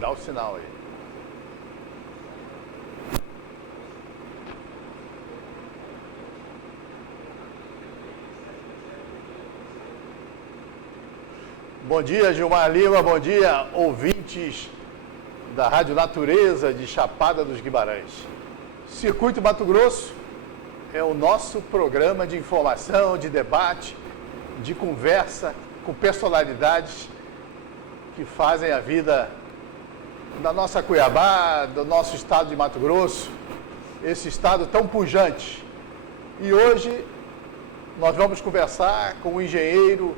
Dá o sinal aí. Bom dia, Gilmar Lima. Bom dia, ouvintes da Rádio Natureza de Chapada dos Guimarães. Circuito Mato Grosso é o nosso programa de informação, de debate, de conversa com personalidades que fazem a vida da nossa Cuiabá, do nosso estado de Mato Grosso, esse estado tão pujante. E hoje nós vamos conversar com o engenheiro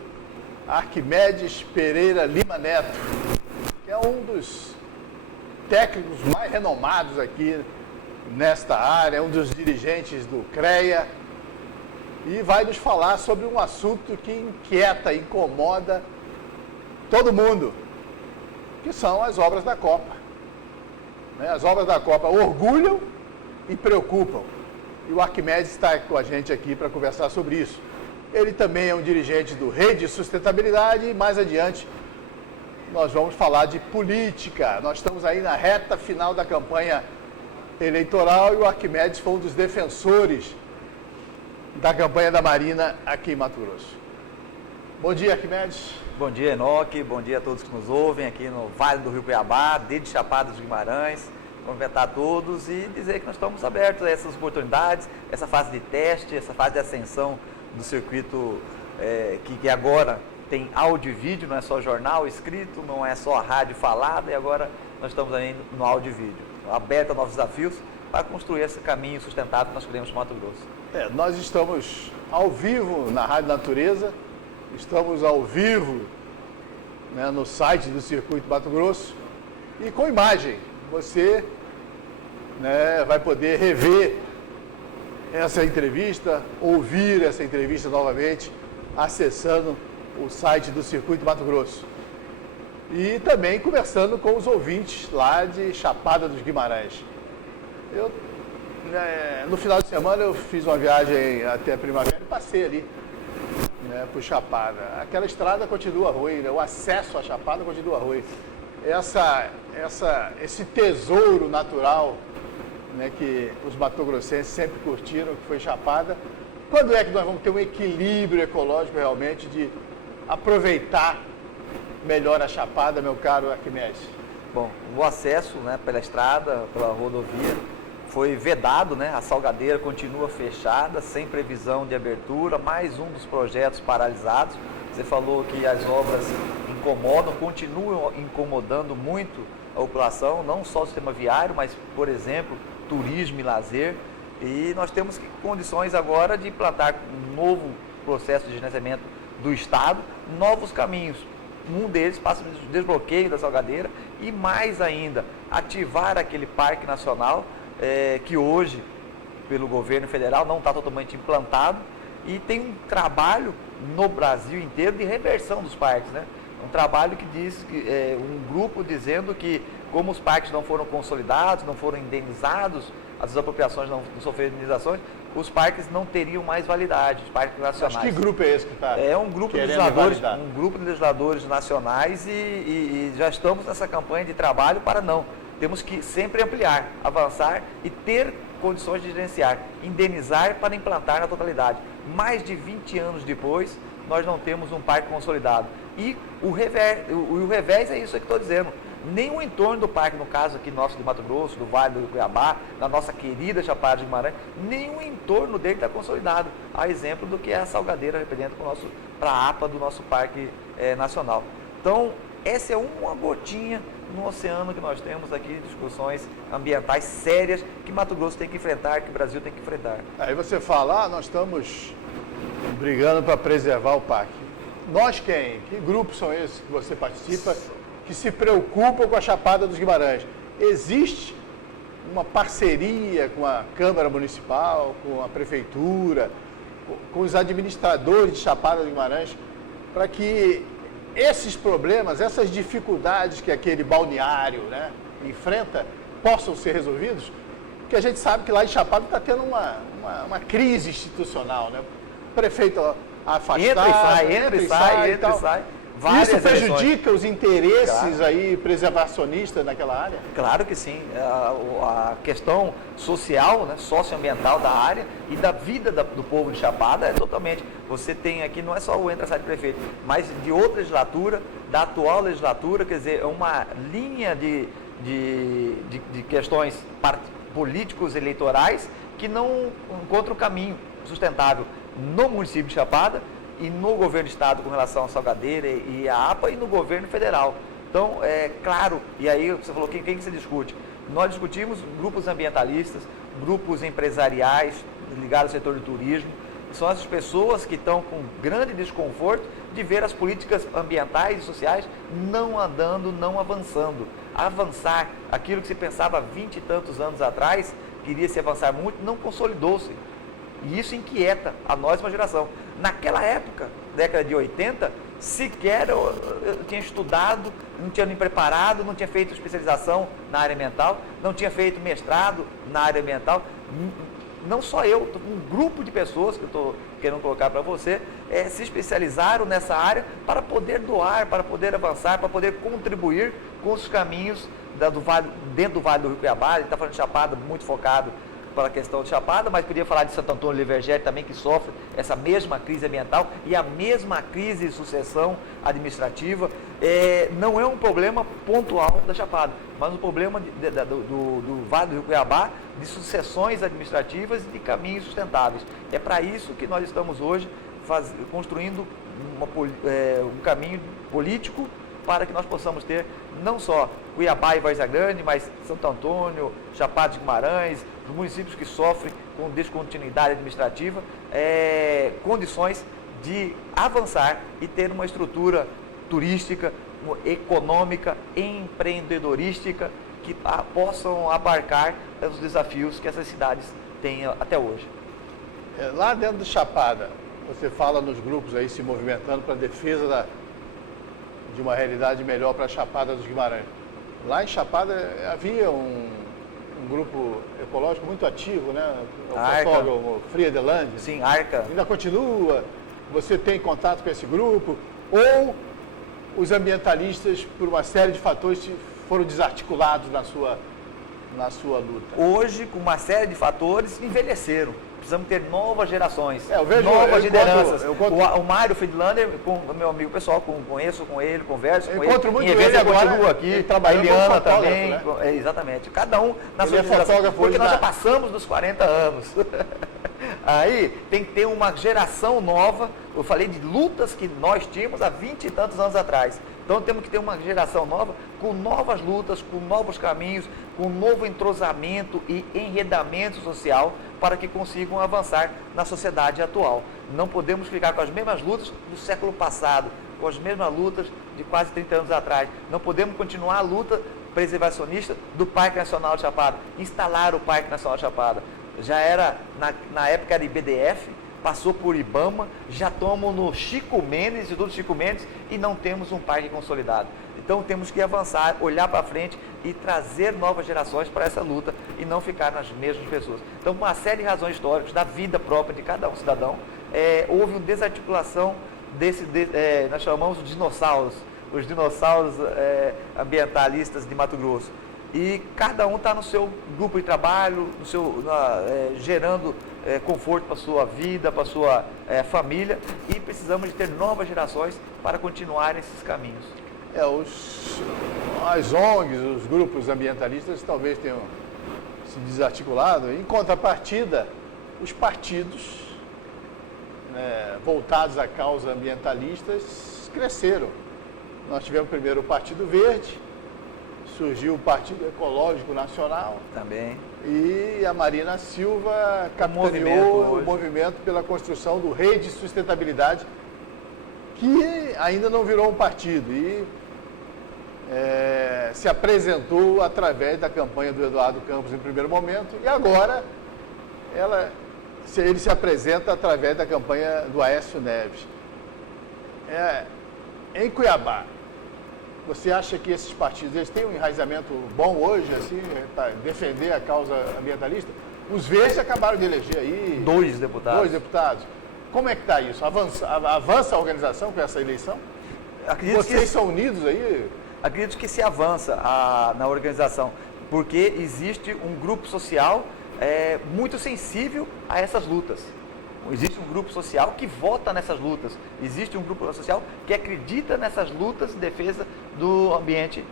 Arquimedes Pereira Lima Neto, que é um dos técnicos mais renomados aqui nesta área, é um dos dirigentes do CREA, e vai nos falar sobre um assunto que inquieta, incomoda todo mundo, que são as obras da Copa. As obras da Copa orgulham e preocupam, e o Arquimedes está com a gente aqui para conversar sobre isso. Ele também é um dirigente do Rede Sustentabilidade e mais adiante nós vamos falar de política. Nós estamos aí na reta final da campanha eleitoral e o Arquimedes foi um dos defensores da campanha da Marina aqui em Mato Grosso. Bom dia, Arquimedes. Bom dia, Enoque. Bom dia a todos que nos ouvem aqui no Vale do Rio Cuiabá, desde Chapada dos Guimarães. Cumprimentar a todos e dizer que nós estamos abertos a essas oportunidades, essa fase de teste, essa fase de ascensão do circuito que agora tem áudio e vídeo, não é só jornal escrito, não é só a rádio falada, e agora nós estamos aí no áudio e vídeo, aberto a novos desafios para construir esse caminho sustentável que nós queremos para Mato Grosso. Nós estamos ao vivo na Rádio Natureza, estamos ao vivo, né, no site do Circuito Mato Grosso e com imagem. Você, né, vai poder rever essa entrevista, ouvir essa entrevista novamente, acessando o site do Circuito Mato Grosso. E também conversando com os ouvintes lá de Chapada dos Guimarães. No final de semana eu fiz uma viagem até a Primavera e passei ali, né, por Chapada. Aquela estrada continua ruim, né? O acesso à Chapada continua ruim. Esse tesouro natural, né, que os matogrossenses sempre curtiram, que foi Chapada. Quando é que nós vamos ter um equilíbrio ecológico realmente de aproveitar melhor a Chapada, meu caro Arquimedes? Bom, o acesso, né, pela estrada, pela rodovia, foi vedado, né? A Salgadeira continua fechada, sem previsão de abertura, mais um dos projetos paralisados. Você falou que as obras incomodam, continuam incomodando muito a população, não só o sistema viário, mas, por exemplo, turismo e lazer. E nós temos condições agora de implantar um novo processo de gerenciamento do Estado, novos caminhos. Um deles passa pelo desbloqueio da Salgadeira e, mais ainda, ativar aquele parque nacional que hoje, pelo governo federal, não está totalmente implantado. E tem um trabalho no Brasil inteiro de reversão dos parques, né? Um trabalho que diz, um grupo dizendo que como os parques não foram consolidados, não foram indenizados, as desapropriações não sofreram indenizações, os parques não teriam mais validade, os parques nacionais. Mas que grupo é esse que está? É um grupo de legisladores, nacionais e já estamos nessa campanha de trabalho para não. Temos que sempre ampliar, avançar e ter condições de gerenciar, indenizar para implantar na totalidade. Mais de 20 anos depois, nós não temos um parque consolidado. E o revés é isso que estou dizendo. Nem o entorno do parque, no caso aqui nosso de Mato Grosso, do Vale do Cuiabá, da nossa querida Chapada de Guimarães, nem o entorno dele está consolidado. A exemplo do que é a Salgadeira, representa para a APA do nosso Parque Nacional. Então, essa é uma gotinha no oceano que nós temos aqui, discussões ambientais sérias que Mato Grosso tem que enfrentar, que o Brasil tem que enfrentar. Aí você fala, nós estamos brigando para preservar o parque. Nós quem? Que grupos são esses que você participa, que se preocupam com a Chapada dos Guimarães? Existe uma parceria com a Câmara Municipal, com a Prefeitura, com os administradores de Chapada dos Guimarães, para que esses problemas, essas dificuldades que aquele balneário, né, enfrenta, possam ser resolvidos? Porque a gente sabe que lá em Chapada está tendo uma crise institucional, né? O prefeito afastado, entra e sai. várias Isso eleições. prejudica os interesses Claro. aí preservacionistas naquela área? Claro que sim. A questão social, né, socioambiental da área e da vida do povo de Chapada é totalmente. Você tem aqui, não é só o entra-sai de prefeito, mas de outra legislatura, da atual legislatura, quer dizer, é uma linha de questões políticos eleitorais que não encontram caminho sustentável no município de Chapada e no governo do estado com relação à Salgadeira e à APA e no governo federal. Então, é claro, e aí você falou, quem que se discute? Nós discutimos grupos ambientalistas, grupos empresariais ligados ao setor do turismo, são essas pessoas que estão com grande desconforto de ver as políticas ambientais e sociais não andando, não avançando. Avançar, aquilo que se pensava há 20 e tantos anos atrás, queria se avançar muito, não consolidou-se. E isso inquieta a nós, uma geração. Naquela época, década de 80, sequer eu tinha estudado, não tinha me preparado, não tinha feito especialização na área ambiental, não tinha feito mestrado na área ambiental. Não só eu, um grupo de pessoas que eu estou querendo colocar para você, se especializaram nessa área para poder doar, para poder avançar, para poder contribuir com os caminhos dentro do Vale do Rio Cuiabá. Ele está falando de Chapada, muito focado para a questão de Chapada, mas podia falar de Santo Antônio Livergere também, que sofre essa mesma crise ambiental e a mesma crise de sucessão administrativa. Não é um problema pontual da Chapada, mas um problema do Vale do Rio Cuiabá, de sucessões administrativas e de caminhos sustentáveis. É para isso que nós estamos hoje construindo um caminho político para que nós possamos ter não só Cuiabá e Várzea Grande, mas Santo Antônio, Chapada de Guimarães, os municípios que sofrem com descontinuidade administrativa, condições de avançar e ter uma estrutura turística, econômica, empreendedorística, que possam abarcar os desafios que essas cidades têm até hoje. Lá dentro do Chapada, você fala nos grupos aí se movimentando para a defesa de uma realidade melhor para a Chapada dos Guimarães. Lá em Chapada havia um grupo ecológico muito ativo, né? O fotógrafo Friedeland. Sim, Arca. Ainda continua? Você tem contato com esse grupo? Ou os ambientalistas, por uma série de fatores, foram desarticulados na sua luta? Hoje, com uma série de fatores, envelheceram. Precisamos ter novas gerações, eu novas lideranças. O Mário Friedlander, meu amigo pessoal, conheço com ele, converso com ele. Muito em eventos, ele agora, continua aqui, a Eliana também. Né? Exatamente. Cada um na sua geração. Porque nós já passamos dos 40 anos. Aí tem que ter uma geração nova. Eu falei de lutas que nós tínhamos há 20 e tantos anos atrás. Então temos que ter uma geração nova, com novas lutas, com novos caminhos, com novo entrosamento e enredamento social para que consigam avançar na sociedade atual. Não podemos ficar com as mesmas lutas do século passado, com as mesmas lutas de quase 30 anos atrás. Não podemos continuar a luta preservacionista do Parque Nacional de Chapada, instalar o Parque Nacional de Chapada. Já era, na época era IBDF, passou por IBAMA, já estamos no Chico Mendes, Instituto Chico Mendes, e não temos um parque consolidado. Então temos que avançar, olhar para frente e trazer novas gerações para essa luta e não ficar nas mesmas pessoas. Então, por uma série de razões históricas da vida própria de cada um cidadão, houve uma desarticulação nós chamamos de dinossauros, os dinossauros ambientalistas de Mato Grosso. E cada um está no seu grupo de trabalho, gerando conforto para a sua vida, para a sua família, e precisamos de ter novas gerações para continuar esses caminhos. As ONGs, os grupos ambientalistas talvez tenham se desarticulado. Em contrapartida, os partidos voltados à causa ambientalistas cresceram. Nós tivemos primeiro o Partido Verde, surgiu o Partido Ecológico Nacional. Também. E a Marina Silva capitaneou o movimento pela construção do Rede de Sustentabilidade, que ainda não virou um partido e se apresentou através da campanha do Eduardo Campos em primeiro momento, e agora ele se apresenta através da campanha do Aécio Neves. Em Cuiabá, você acha que esses partidos eles têm um enraizamento bom hoje, assim, para defender a causa ambientalista? Os Verdes acabaram de eleger aí 2 deputados. Como é que está isso? Avança a organização com essa eleição? Vocês são unidos aí? Acredito que se avança na organização, porque existe um grupo social muito sensível a essas lutas. Existe um grupo social que vota nessas lutas. Existe um grupo social que acredita nessas lutas em defesa do ambiente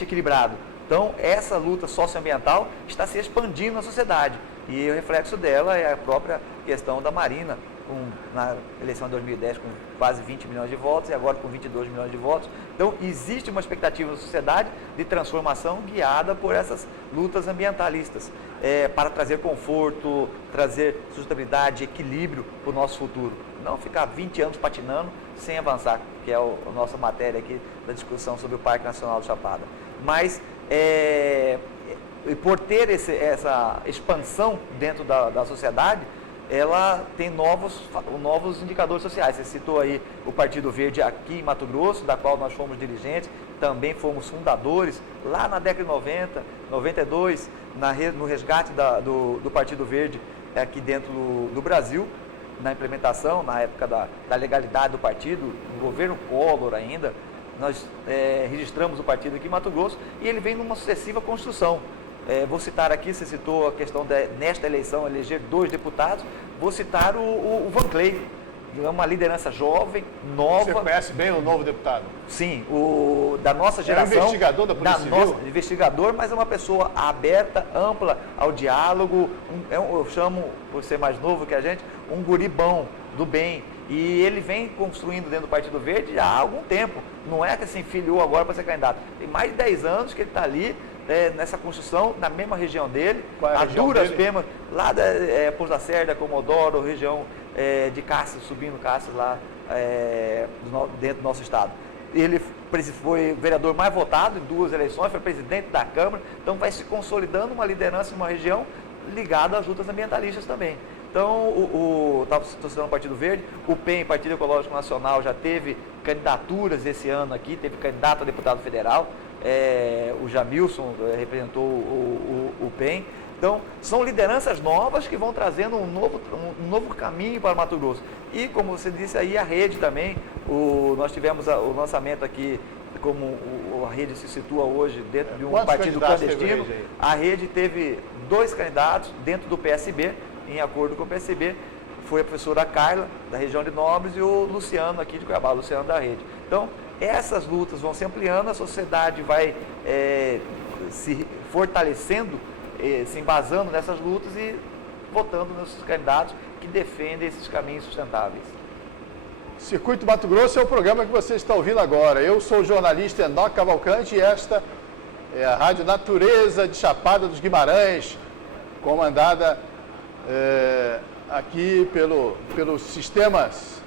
equilibrado. Então, essa luta socioambiental está se expandindo na sociedade. E o reflexo dela é a própria questão da Marina, na eleição de 2010 com quase 20 milhões de votos e agora com 22 milhões de votos. Então, existe uma expectativa na sociedade de transformação guiada por essas lutas ambientalistas, para trazer conforto, trazer sustentabilidade, equilíbrio para o nosso futuro. Não ficar 20 anos patinando sem avançar, que é a nossa matéria aqui da discussão sobre o Parque Nacional do Chapada. Mas, por ter essa expansão dentro da sociedade, ela tem novos indicadores sociais. Você citou aí o Partido Verde aqui em Mato Grosso, da qual nós fomos dirigentes, também fomos fundadores, lá na década de 90, 92, no resgate do Partido Verde aqui dentro do Brasil, na implementação, na época da legalidade do partido, no governo Collor ainda, nós registramos o partido aqui em Mato Grosso e ele vem numa sucessiva construção. Vou citar aqui, você citou a questão nesta eleição eleger 2 deputados, vou citar o Van Clay, é uma liderança jovem, nova. Você conhece bem o novo deputado? Sim, da nossa geração. É um investigador da Polícia Civil? Investigador, mas é uma pessoa aberta, ampla ao diálogo, eu chamo, por ser mais novo que a gente, um guri bom, do bem. E ele vem construindo dentro do Partido Verde já há algum tempo. Não é que se enfilhou agora para ser candidato. Tem mais de 10 anos que ele está ali, nessa construção, na mesma região dele, a duras penas, lá da Pouso da Serra, Comodoro, região de Cáceres, subindo Cáceres lá dentro do nosso estado. Ele foi vereador mais votado em 2 eleições, foi presidente da Câmara, então vai se consolidando uma liderança em uma região ligada às lutas ambientalistas também. Então, estava citando o Partido Verde, o PEN, Partido Ecológico Nacional, já teve candidaturas esse ano aqui, teve candidato a deputado federal, o Jamilson representou o PEN. Então, são lideranças novas que vão trazendo um novo caminho para Mato Grosso. E, como você disse aí, a rede também, nós tivemos o lançamento aqui, como a rede se situa hoje dentro de um partido clandestino. A rede teve 2 candidatos dentro do PSB, em acordo com o PSB, foi a professora Carla, da região de Nobres, e o Luciano, aqui de Cuiabá, o Luciano da rede. Então, essas lutas vão se ampliando, a sociedade vai se fortalecendo, se embasando nessas lutas e votando nesses candidatos que defendem esses caminhos sustentáveis. Circuito Mato Grosso é o programa que você está ouvindo agora. Eu sou o jornalista Enoque Cavalcante e esta é a Rádio Natureza de Chapada dos Guimarães, comandada aqui pelos sistemas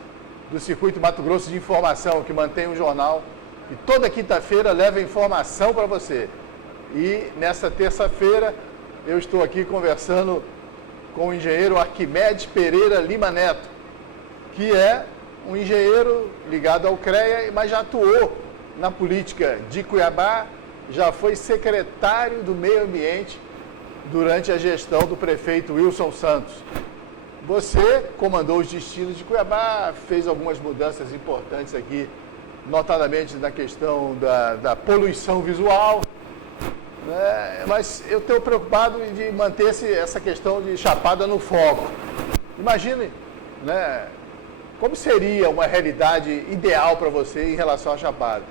do Circuito Mato Grosso de Informação, que mantém um jornal que toda quinta-feira leva informação para você. E nessa terça-feira eu estou aqui conversando com o engenheiro Arquimedes Pereira Lima Neto, que é um engenheiro ligado ao CREA, mas já atuou na política de Cuiabá, já foi secretário do Meio Ambiente durante a gestão do prefeito Wilson Santos. Você comandou os destinos de Cuiabá, fez algumas mudanças importantes aqui, notadamente na questão da poluição visual, né? Mas eu estou preocupado de manter essa questão de Chapada no foco. Imagine, né, como seria uma realidade ideal para você em relação à Chapada?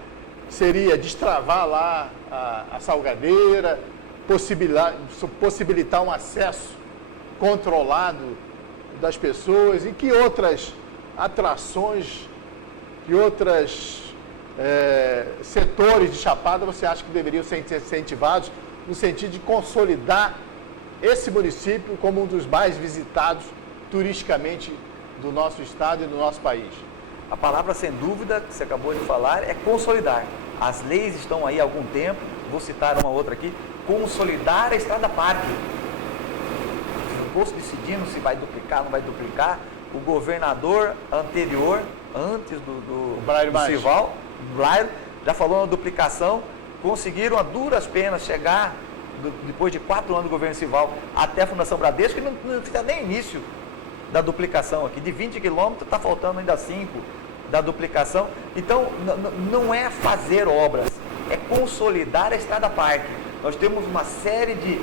Seria destravar lá a salgadeira, possibilitar um acesso controlado das pessoas, e que outras atrações, que outros setores de Chapada você acha que deveriam ser incentivados no sentido de consolidar esse município como um dos mais visitados turisticamente do nosso estado e do nosso país? A palavra, sem dúvida, que você acabou de falar, é consolidar. As leis estão aí há algum tempo, vou citar uma outra aqui, consolidar a Estrada Parque. Não posso decidindo se vai duplicar ou não vai duplicar. O governador anterior, antes do Sival, Blairo, já falou na duplicação, conseguiram a duras penas chegar, depois de 4 anos do governo Sival, até a Fundação Bradesco, que não fizeram nem início da duplicação aqui. De 20 quilômetros, está faltando ainda 5. da duplicação. Então, não é fazer obras, é consolidar a Estrada Parque. Nós temos uma série de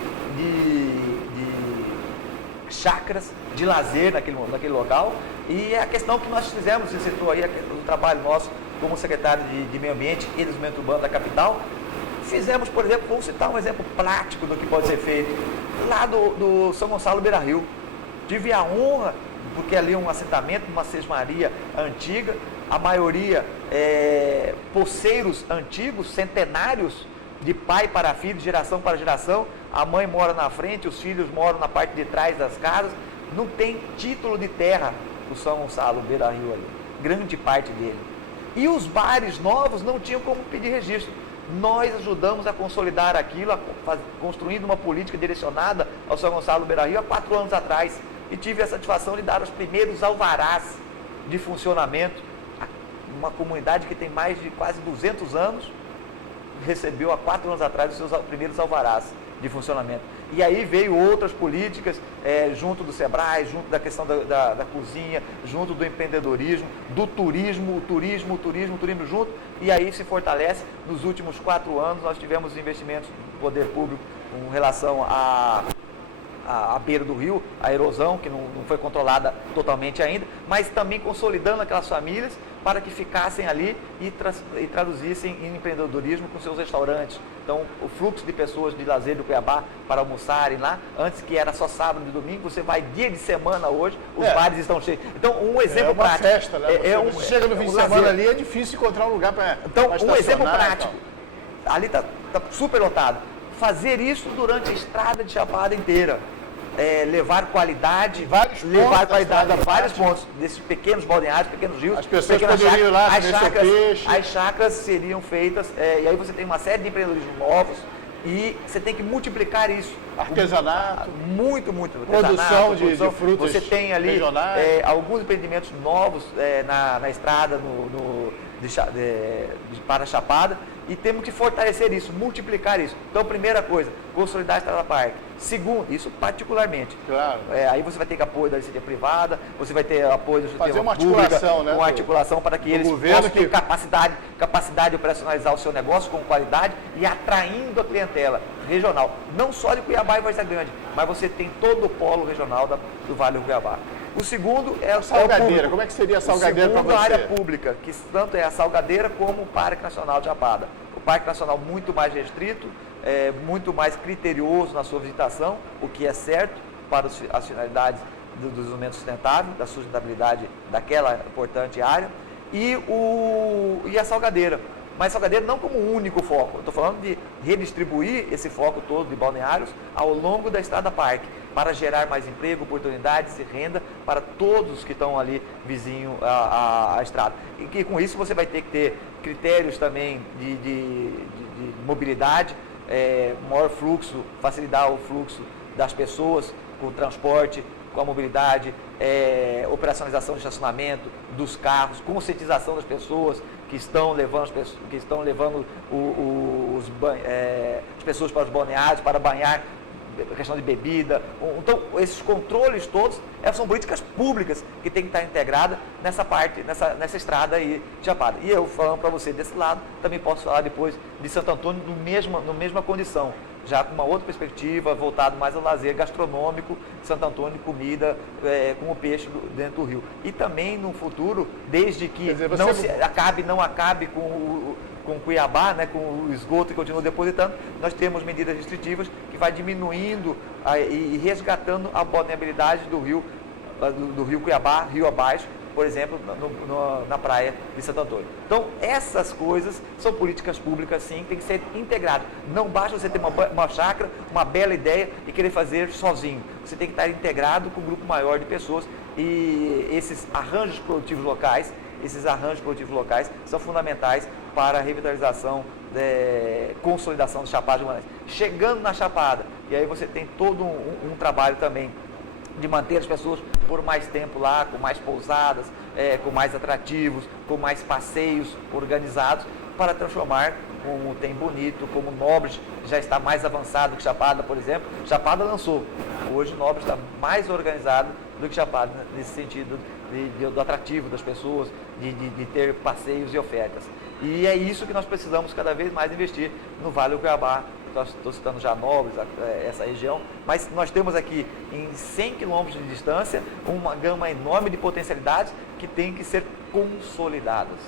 chácaras de lazer naquele local, e a questão que nós fizemos, você citou aí o trabalho nosso como secretário de Meio Ambiente e Desenvolvimento Urbano da capital, fizemos, por exemplo, vamos citar um exemplo prático do que pode ser feito, lá do São Gonçalo Beira-Rio. Tive a honra, porque ali é um assentamento, uma sesmaria antiga, a maioria poceiros antigos, centenários, de pai para filho, de geração para geração. A mãe mora na frente, os filhos moram na parte de trás das casas. Não tem título de terra o São Gonçalo Beira-Rio ali, grande parte dele. E os bares novos não tinham como pedir registro. Nós ajudamos a consolidar aquilo, construindo uma política direcionada ao São Gonçalo Beira-Rio há 4 anos atrás. E tive a satisfação de dar os primeiros alvarás de funcionamento. Uma comunidade que tem mais de quase 200 anos, recebeu há 4 anos atrás os seus primeiros alvarás de funcionamento. E aí veio outras políticas, junto do SEBRAE, junto da questão da cozinha, junto do empreendedorismo, do turismo, o turismo junto, e aí se fortalece. Nos últimos 4 anos nós tivemos investimentos do poder público com relação à beira do rio, a erosão, que não foi controlada totalmente ainda, mas também consolidando aquelas famílias para que ficassem ali e traduzissem em empreendedorismo com seus restaurantes. Então, o fluxo de pessoas de lazer do Cuiabá para almoçarem lá, antes que era só sábado e domingo, você vai dia de semana hoje, os bares estão cheios. Então, um exemplo prático. É uma festa, né? Você chega no fim de semana ali, é difícil encontrar um lugar para Então, um exemplo prático. Ali está super lotado. Fazer isso durante a estrada de Chapada inteira. Levar qualidade, vários pontos desses pequenos balneários, pequenos rios. As pessoas poderiam ir lá comer seu peixe. As chácaras seriam feitas, e aí você tem uma série de empreendedorismos novos, e você tem que multiplicar isso. Artesanato. Muito. Produção de frutas. Você tem ali alguns empreendimentos novos na estrada para a Chapada, e temos que fortalecer isso, multiplicar isso. Então, primeira coisa, consolidar a Estrada Parque. Segundo, isso particularmente. Claro. Aí você vai ter apoio da iniciativa privada, você vai ter apoio da fazer uma articulação, né? Uma articulação para que eles possam ter capacidade de operacionalizar o seu negócio com qualidade e atraindo a clientela regional. Não só de Cuiabá e Várzea Grande, mas você tem todo o polo regional do Vale do Cuiabá. O segundo é a Salgadeira. Como é que seria a Salgadeira para você? O segundo é a área pública, que tanto é a Salgadeira como o Parque Nacional de Chapada. O Parque Nacional muito mais restrito, muito mais criterioso na sua visitação, o que é certo para as finalidades do desenvolvimento sustentável, da sustentabilidade daquela importante área, e a Salgadeira. Mas Salgadeira não como único foco, eu estou falando de redistribuir esse foco todo de balneários ao longo da Estrada Parque, para gerar mais emprego, oportunidades e renda para todos que estão ali vizinho à estrada. E que com isso você vai ter que ter critérios também de mobilidade, maior fluxo, facilitar o fluxo das pessoas com o transporte, com a mobilidade, operacionalização de estacionamento dos carros, conscientização das pessoas que estão levando as pessoas para os balneários, para banhar, a questão de bebida. Então, esses controles todos são políticas públicas que têm que estar integradas nessa parte, nessa estrada aí de Chapada. E eu falando para você desse lado, também posso falar depois de Santo Antônio na mesma condição, já com uma outra perspectiva, voltado mais ao lazer gastronômico, Santo Antônio, comida com o peixe dentro do rio. E também no futuro, desde que não acabe com Cuiabá, né, com o esgoto que continua depositando, nós temos medidas restritivas que vai diminuindo e resgatando a balneabilidade do rio Cuiabá, rio abaixo, por exemplo, na praia de Santo Antônio. Então, essas coisas são políticas públicas, sim, que tem que ser integradas. Não basta você ter uma chácara, uma bela ideia e querer fazer sozinho. Você tem que estar integrado com um grupo maior de pessoas, e esses arranjos produtivos locais são fundamentais para a revitalização, consolidação do Chapada de Guimarães. Chegando na Chapada, e aí você tem todo um trabalho também de manter as pessoas por mais tempo lá, com mais pousadas, com mais atrativos, com mais passeios organizados, para transformar, como tem Bonito, como Nobres já está mais avançado que Chapada, por exemplo. Chapada lançou, hoje Nobres está mais organizado do que Chapada, nesse sentido do atrativo das pessoas, de ter passeios e ofertas. E é isso que nós precisamos cada vez mais investir no Vale do Cuiabá. Estou citando Janópolis, essa região, mas nós temos aqui em 100 quilômetros de distância uma gama enorme de potencialidades que tem que ser consolidadas.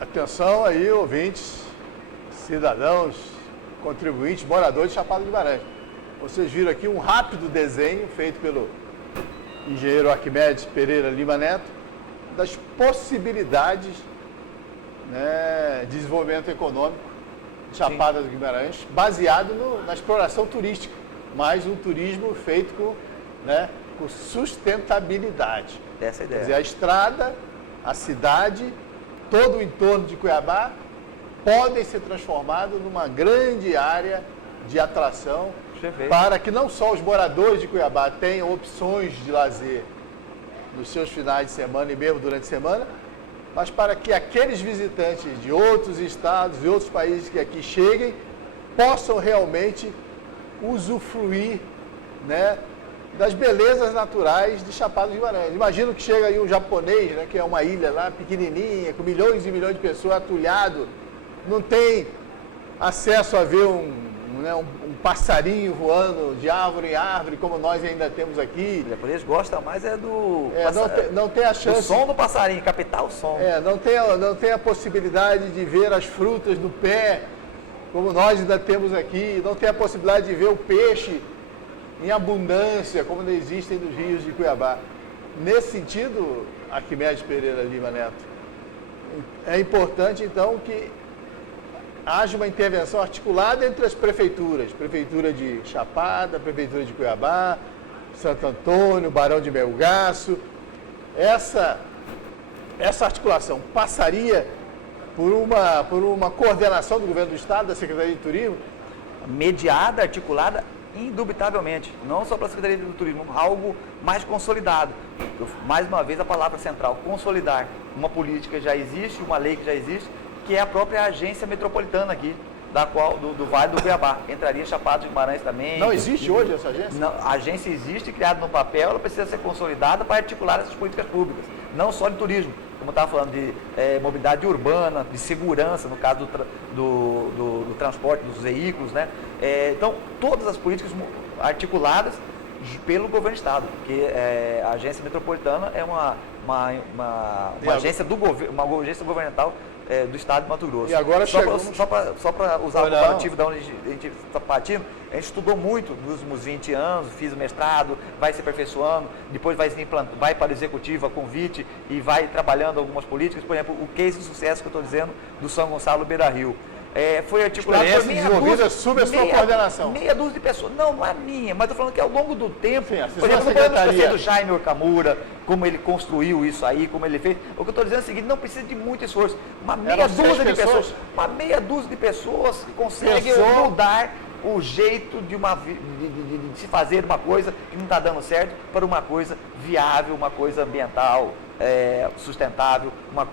Atenção aí, ouvintes, cidadãos, contribuintes, moradores de Chapada dos Guimarães. Vocês viram aqui um rápido desenho feito pelo engenheiro Arquimedes Pereira Lima Neto das possibilidades, né, de desenvolvimento econômico de Chapada dos Guimarães, baseado na exploração turística, mas um turismo feito com sustentabilidade. Essa é a ideia. Quer dizer, a estrada, a cidade, todo o entorno de Cuiabá podem ser transformados numa grande área de atração. Perfeito. Para que não só os moradores de Cuiabá tenham opções de lazer nos seus finais de semana e mesmo durante a semana, mas para que aqueles visitantes de outros estados e outros países que aqui cheguem possam realmente usufruir, né, das belezas naturais de Chapada dos Guimarães. Imagino que chega aí um japonês, né, que é uma ilha lá pequenininha, com milhões e milhões de pessoas, atulhado, não tem acesso a ver um passarinho voando de árvore em árvore, como nós ainda temos aqui. O japonês gosta mais não tem a chance. Do som do passarinho, captar o som. Não tem a possibilidade de ver as frutas do pé, como nós ainda temos aqui. Não tem a possibilidade de ver o peixe em abundância, como existem nos rios de Cuiabá. Nesse sentido, Arquimedes Pereira Lima Neto, é importante, então, que haja uma intervenção articulada entre as prefeituras, Prefeitura de Chapada, Prefeitura de Cuiabá, Santo Antônio, Barão de Melgaço. Essa articulação passaria por uma coordenação do governo do Estado, da Secretaria de Turismo? Mediada, articulada, indubitavelmente, não só para a Secretaria do Turismo, algo mais consolidado. Mais uma vez a palavra central, consolidar. Uma política que já existe, uma lei que já existe, que é a própria agência metropolitana aqui, do Vale do Cuiabá. Entraria Chapada dos Guimarães também. Não existe hoje essa agência? Não, a agência existe, criada no papel, ela precisa ser consolidada para articular essas políticas públicas, não só de turismo, como eu estava falando, de mobilidade urbana, de segurança, no caso do transporte dos veículos, né? Então, todas as políticas articuladas pelo governo do Estado, porque a agência metropolitana é uma agência do governo, uma agência governamental do Estado de Mato Grosso. E agora só para usar o comparativo da onde a gente está partindo, a gente estudou muito nos últimos 20 anos, fiz o mestrado, vai se aperfeiçoando, depois vai para o executivo a convite e vai trabalhando algumas políticas. Por exemplo, o case de sucesso que eu estou dizendo do São Gonçalo Beira Rio. Foi articulado por desenvolvida sob a sua coordenação. Meia dúzia de pessoas. Não é minha, mas estou falando que ao longo do tempo, sim, por exemplo, não podemos esquecer do Jaime Okamura, como ele construiu isso aí, como ele fez. O que eu estou dizendo é o seguinte, não precisa de muito esforço. Uma meia dúzia de pessoas que conseguem mudar o jeito de se fazer uma coisa que não está dando certo para uma coisa viável, uma coisa ambiental, sustentável,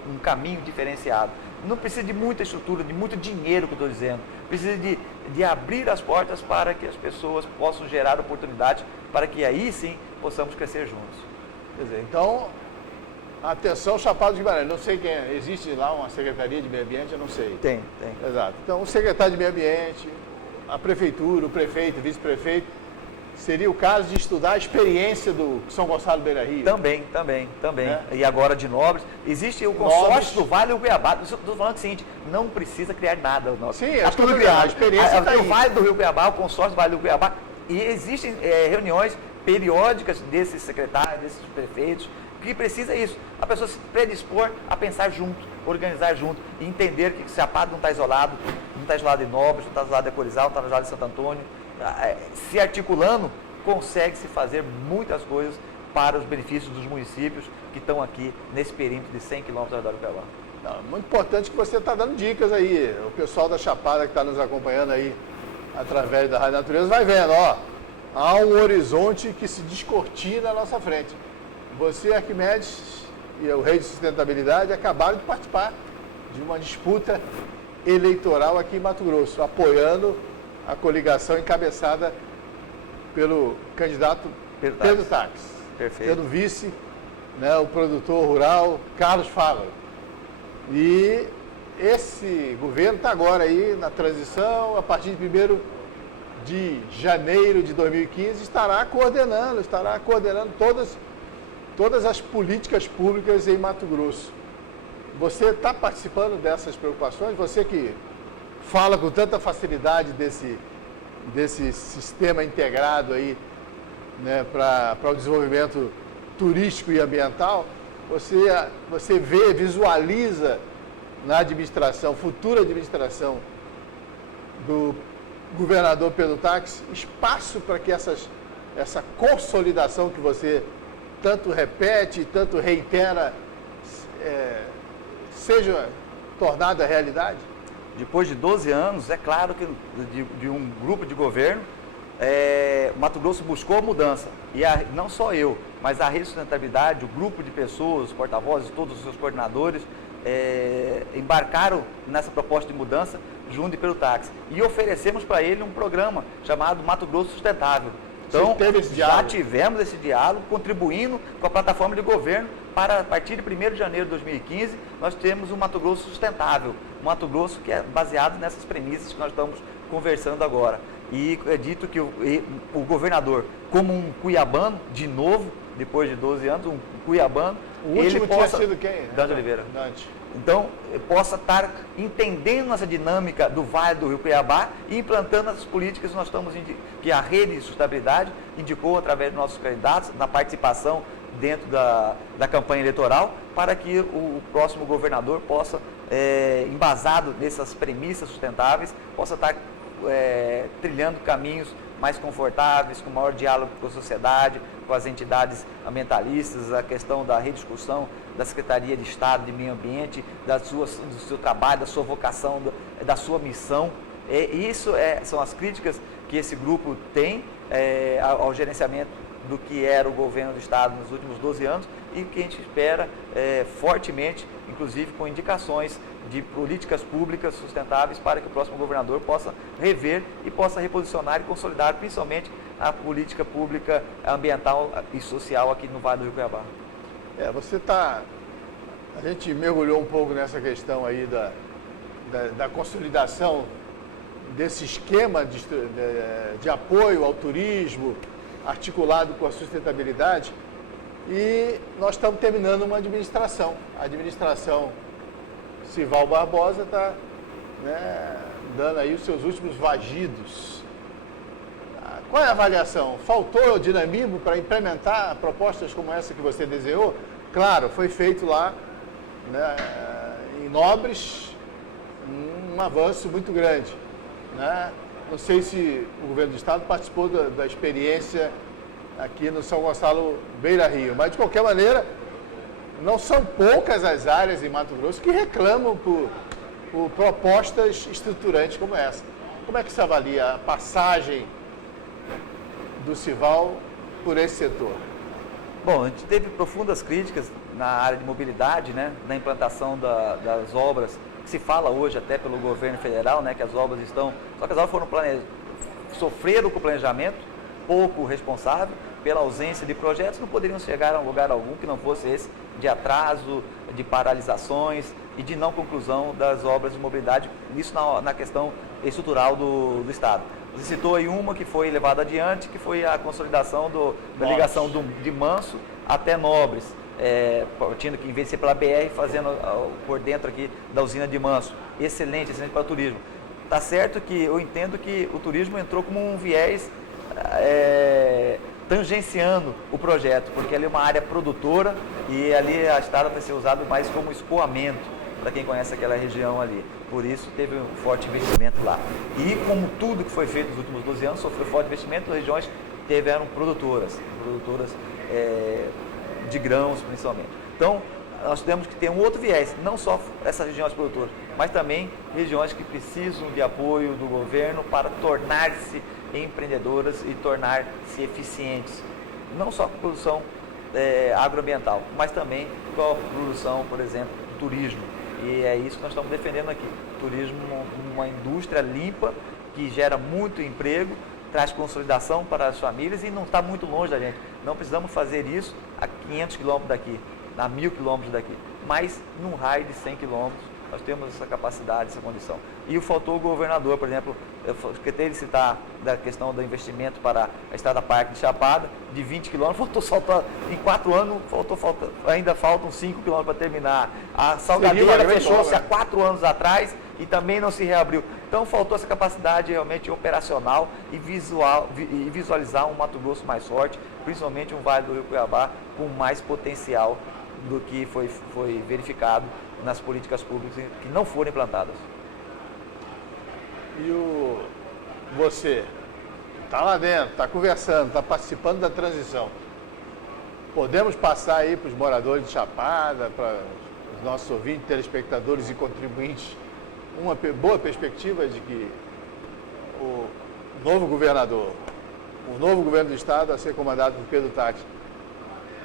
um caminho diferenciado. Não precisa de muita estrutura, de muito dinheiro, que eu estou dizendo. Precisa de abrir as portas para que as pessoas possam gerar oportunidades, para que aí sim possamos crescer juntos. Quer dizer, então, atenção, Chapada dos Guimarães. Não sei quem é. Existe lá uma Secretaria de Meio Ambiente? Eu não sei. Tem. Exato. Então, o secretário de Meio Ambiente, a Prefeitura, o Prefeito, o Vice-Prefeito, seria o caso de estudar a experiência do São Gonçalo Beira Rio. Também. E agora de Nobres. Existe o consórcio do Vale do Cuiabá. Estou falando o seguinte, não precisa criar nada. Sim, é tudo criado. A experiência está aí. O Vale do Rio Cuiabá, o consórcio do Vale do Cuiabá. E existem reuniões periódicas desses secretários, desses prefeitos, que precisa isso. A pessoa se predispor a pensar junto, organizar junto, e entender que Chapada não está isolado, não está isolado em Nobres, não está isolado em Corizal, não está isolado em Santo Antônio. Se articulando, consegue-se fazer muitas coisas para os benefícios dos municípios que estão aqui nesse perímetro de 100 quilômetros ao redor do Cuiabá. Muito importante que você está dando dicas aí. O pessoal da Chapada que está nos acompanhando aí através da Rádio Natureza vai vendo, há um horizonte que se descortina à nossa frente. Você, Arquimedes, e o Rei de Sustentabilidade acabaram de participar de uma disputa eleitoral aqui em Mato Grosso, apoiando a coligação encabeçada pelo candidato Pedro Táxi. Perfeito. tendo vice, né, o produtor rural Carlos Fávaro. E esse governo está agora aí na transição, a partir de 1º de janeiro de 2015, estará coordenando todas as políticas públicas em Mato Grosso. Você está participando dessas preocupações? Você que fala com tanta facilidade desse sistema integrado aí, né, para o desenvolvimento turístico e ambiental, você vê, visualiza na administração, futura administração do governador Pedro Táxi, espaço para que essa consolidação que você tanto repete, tanto reitera, seja tornada realidade? Depois de 12 anos, é claro que de um grupo de governo, o Mato Grosso buscou mudança. E não só eu, mas a Rede Sustentabilidade, o grupo de pessoas, os porta-vozes, todos os seus coordenadores, embarcaram nessa proposta de mudança junto pelo táxi. E oferecemos para ele um programa chamado Mato Grosso Sustentável. Então, já tivemos esse diálogo, contribuindo com a plataforma de governo para, a partir de 1º de janeiro de 2015, nós temos um Mato Grosso sustentável. Um Mato Grosso que é baseado nessas premissas que nós estamos conversando agora. E é dito que o governador, como um cuiabano, de novo, depois de 12 anos, um cuiabano, o último tinha sido quem? Dante Oliveira. Dante. Então, possa estar entendendo essa dinâmica do Vale do Rio Cuiabá e implantando as políticas que nós estamos que a Rede de Sustentabilidade indicou através dos nossos candidatos, na participação dentro da campanha eleitoral, para que o próximo governador possa, embasado nessas premissas sustentáveis, possa estar trilhando caminhos mais confortáveis, com maior diálogo com a sociedade, com as entidades ambientalistas, a questão da rediscussão da Secretaria de Estado de Meio Ambiente, do seu trabalho, da sua vocação, da sua missão. Isso são as críticas que esse grupo tem ao gerenciamento do que era o governo do Estado nos últimos 12 anos e que a gente espera fortemente, inclusive com indicações de políticas públicas sustentáveis para que o próximo governador possa rever e possa reposicionar e consolidar principalmente a política pública ambiental e social aqui no Vale do Rio Cuiabá. A gente mergulhou um pouco nessa questão aí da consolidação desse esquema de apoio ao turismo articulado com a sustentabilidade e nós estamos terminando uma administração. A administração Sival Barbosa está, né, dando aí os seus últimos vagidos. Qual é a avaliação? Faltou dinamismo para implementar propostas como essa que você desenhou? Claro, foi feito lá, né, em Nobres um avanço muito grande, né? Não sei se o governo do estado participou da experiência aqui no São Gonçalo Beira Rio, mas de qualquer maneira não são poucas as áreas em Mato Grosso que reclamam por propostas estruturantes como essa. Como é que se avalia a passagem do Sival por esse setor? Bom, a gente teve profundas críticas na área de mobilidade, né, na implantação das obras, que se fala hoje até pelo governo federal, né, que as obras estão... Só que as obras sofreram com o planejamento, pouco responsável, pela ausência de projetos, não poderiam chegar a um lugar algum que não fosse esse de atraso, de paralisações e de não conclusão das obras de mobilidade, isso na questão estrutural do Estado. Você citou aí uma que foi levada adiante, que foi a consolidação da ligação de Manso até Nobres, partindo que em vez de ser pela BR, fazendo por dentro aqui da usina de Manso. Excelente para o turismo. Tá certo que eu entendo que o turismo entrou como um viés tangenciando o projeto, porque ali é uma área produtora e ali a estrada vai ser usada mais como escoamento, para quem conhece aquela região ali. Por isso teve um forte investimento lá. E como tudo que foi feito nos últimos 12 anos sofreu forte investimento, regiões que eram produtoras de grãos principalmente. Então, nós temos que ter um outro viés, não só essas regiões produtoras, mas também regiões que precisam de apoio do governo para tornar-se empreendedoras e tornar-se eficientes, não só com a produção agroambiental, mas também com a produção, por exemplo, do turismo. E é isso que nós estamos defendendo aqui. Turismo, uma indústria limpa, que gera muito emprego, traz consolidação para as famílias e não está muito longe da gente. Não precisamos fazer isso a 500 quilômetros daqui, a 1.000 quilômetros daqui, mas num raio de 100 quilômetros nós temos essa capacidade, essa condição. E faltou o governador, por exemplo, eu esqueci de citar da questão do investimento para a Estrada Parque de Chapada, de 20 quilômetros, em 4 anos, ainda faltam 5 quilômetros para terminar. A Salgadeira fechou-se há 4 anos atrás e também não se reabriu. Então faltou essa capacidade realmente operacional e visualizar um Mato Grosso mais forte, principalmente um Vale do Rio Cuiabá com mais potencial do que foi verificado nas políticas públicas que não foram implantadas. E você está lá dentro, está conversando, está participando da transição. Podemos passar aí para os moradores de Chapada, para os nossos ouvintes, telespectadores e contribuintes, uma boa perspectiva de que o novo governador, o novo governo do estado a ser comandado por Pedro Táxi,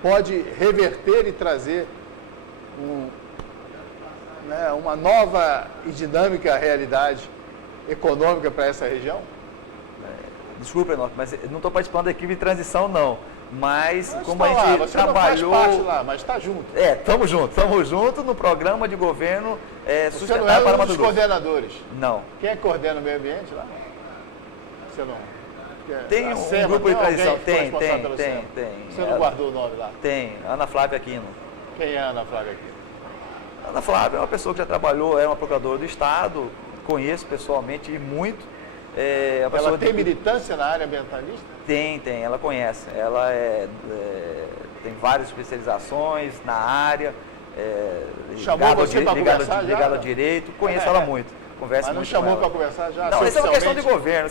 pode reverter e trazer uma nova e dinâmica realidade econômica para essa região? Desculpa, Enoque, mas não estou participando da equipe de transição, não. Mas como tá a gente lá, você trabalhou... não faz parte lá, mas está junto. Estamos juntos no programa de governo Você não é para um Mato dos Grosso. coordenadores? Não. Quem é que coordena o meio ambiente lá? Você não... Tem um grupo de transição, tem. Você não guardou o nome lá? Tem, Ana Flávia Aquino. Quem é a Ana Flávia Aquino? Ana Flávia é uma pessoa que já trabalhou, é uma procuradora do Estado, conheço pessoalmente e muito. Ela tem militância na área ambientalista? Tem, ela conhece. Ela tem várias especializações na área, chamou você para conversar ligado ao direito, conheço ela muito. Conversa mas não muito chamou para conversar já? Não, essa é uma questão de governo,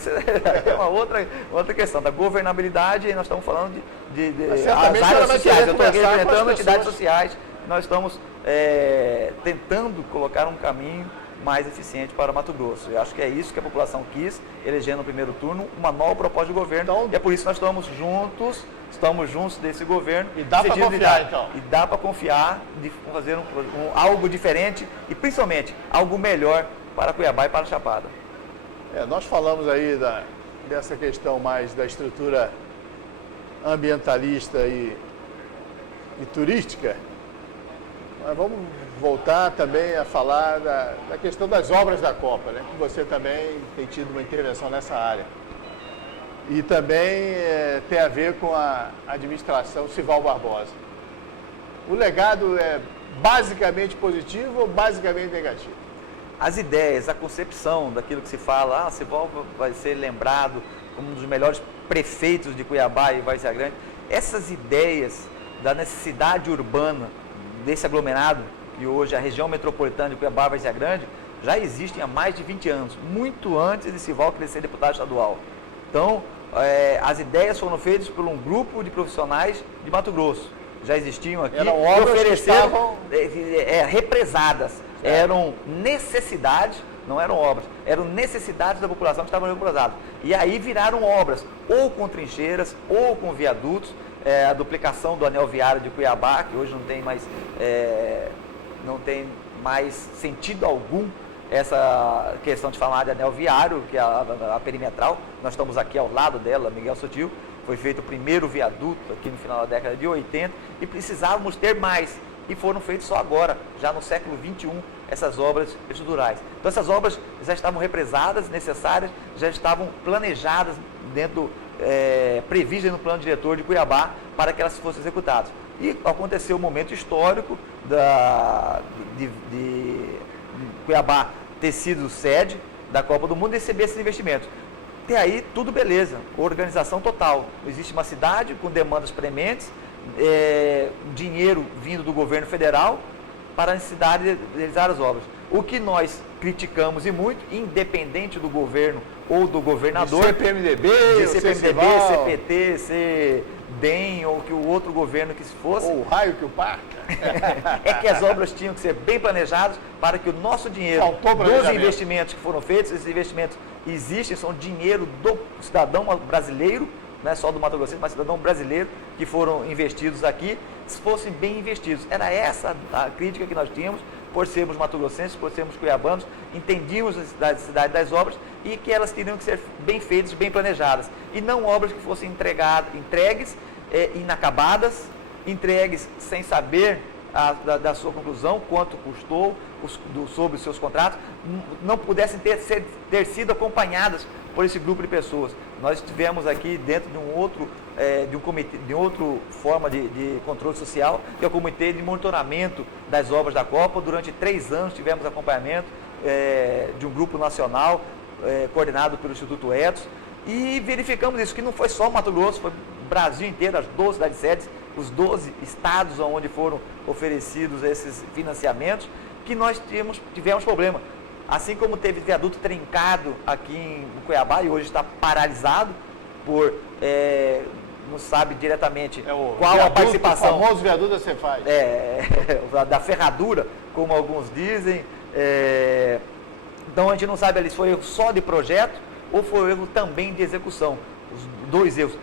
é uma outra questão da governabilidade, e nós estamos falando de as áreas sociais. Eu estou representando entidades sociais, nós estamos tentando colocar um caminho mais eficiente para Mato Grosso. Eu acho que é isso que a população quis, elegendo no primeiro turno uma nova proposta de governo, então, e é por isso que nós estamos juntos desse governo. E dá para confiar, então? E dá para confiar de fazer algo diferente e principalmente algo melhor para Cuiabá e para Chapada. Nós falamos aí dessa questão mais da estrutura ambientalista e turística, mas vamos voltar também a falar da questão das obras da Copa, né? Que você também tem tido uma intervenção nessa área. E também tem a ver com a administração Sival Barbosa. O legado é basicamente positivo ou basicamente negativo? As ideias, a concepção daquilo que se fala, Sival vai ser lembrado como um dos melhores prefeitos de Cuiabá e Várzea Grande, essas ideias da necessidade urbana desse aglomerado, que hoje a região metropolitana de Cuiabá e Várzea Grande, já existem há mais de 20 anos, muito antes de Sival crescer deputado estadual. Então, as ideias foram feitas por um grupo de profissionais de Mato Grosso. Já existiam aqui, eram obras ofereceram que estavam... represadas, eram necessidades, não eram obras, eram necessidades da população que estavam represadas. E aí viraram obras, ou com trincheiras, ou com viadutos, a duplicação do anel viário de Cuiabá, que hoje não tem mais sentido algum essa questão de falar de anel viário, que é a perimetral. Nós estamos aqui ao lado dela, Miguel Sutil. Foi feito o primeiro viaduto aqui no final da década de 80 e precisávamos ter mais. E foram feitos só agora, já no século XXI, essas obras estruturais. Então essas obras já estavam represadas, necessárias, já estavam planejadas previstas no plano diretor de Cuiabá para que elas fossem executadas. E aconteceu um momento histórico de Cuiabá ter sido sede da Copa do Mundo e receber esses investimentos. Até aí, tudo beleza, organização total. Existe uma cidade com demandas prementes, dinheiro vindo do governo federal para a necessidade de realizar as obras. O que nós criticamos e muito, independente do governo ou do governador, de CPMDB, CPT, CDEM ou que o outro governo que se fosse, ou o raio que o parta, é que as obras tinham que ser bem planejadas para que o nosso dinheiro dos investimentos que foram feitos, esses investimentos existem, são dinheiro do cidadão brasileiro, não é só do Mato Grosso, mas cidadão brasileiro que foram investidos aqui, fossem bem investidos. Era essa a crítica que nós tínhamos, por sermos mato-grossenses, por sermos cuiabanos, entendíamos a necessidade das obras e que elas teriam que ser bem feitas, bem planejadas. E não obras que fossem entregues inacabadas, entregues sem saber da sua conclusão, quanto custou, sobre os seus contratos, não pudessem ter sido acompanhadas por esse grupo de pessoas. Nós tivemos aqui dentro de um outro comitê, de outra forma de controle social, que é o Comitê de Monitoramento das Obras da Copa. Durante 3 anos tivemos acompanhamento de um grupo nacional, coordenado pelo Instituto Etos, e verificamos isso, que não foi só Mato Grosso, foi o Brasil inteiro, as 12 cidades sedes, os 12 estados onde foram oferecidos esses financiamentos, que nós tivemos problema. Assim como teve viaduto trincado aqui em Cuiabá e hoje está paralisado por, não sabe diretamente qual a participação. O famoso viaduto da Cefaz. Da ferradura, como alguns dizem. Então a gente não sabe ali se foi erro só de projeto ou foi erro também de execução. Os 2 erros.